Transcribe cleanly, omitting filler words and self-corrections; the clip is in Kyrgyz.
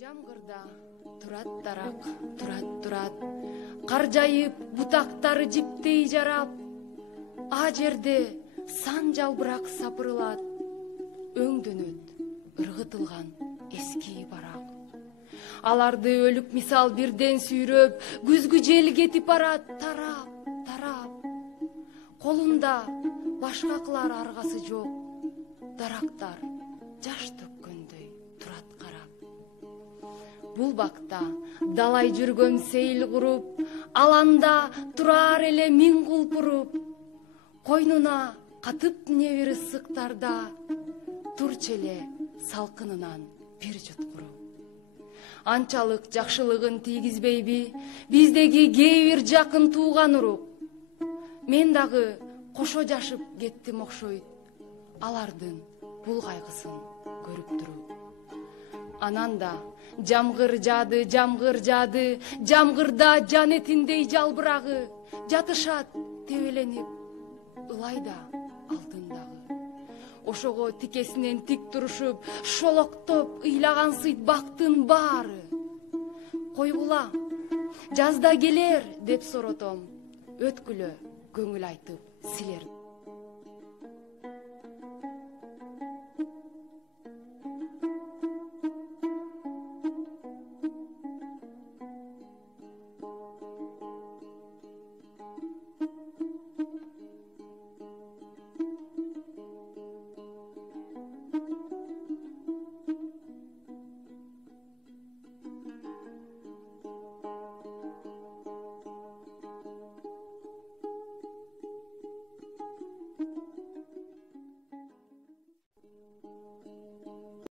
Жамгырда турат дарак, турат. Кар жайып, бутактары жиптей жарап, а жерде сан жалбырак сапырылат. Өңдөнөт ыргытылган эски барак. Аларды өлүк мисал бирден сүйрөп, күзгү жел кетип барат, тарап. Колунда башка кылар аргасы жок. Дарактар жаш төккөндөй турат карап. Бул бакта далай жүргөн сейил куруп, аланда турар эле миң кулпуруп. Койнуна катып небир ысыктарда, турчу эле салкынынан бир жут куруп. Анчалык жакшылыгын тийгизбейби биздеги кээ бир жакын тууган урук. Мен дагы кошо жашып кеттим окшойт, алардын бул кайгысын көрүп туруп. Анан да жамгыр жаады, жамгырда жан этиндей жалбырагы, жатышат тебеленип, ылайда алтындагы. Ошого тикесинен тик турушуп, шолоктоп ыйлаган сыйт бактын баары. Койгула, жазда келер деп соротом, өткүлө көңүл айтып силер.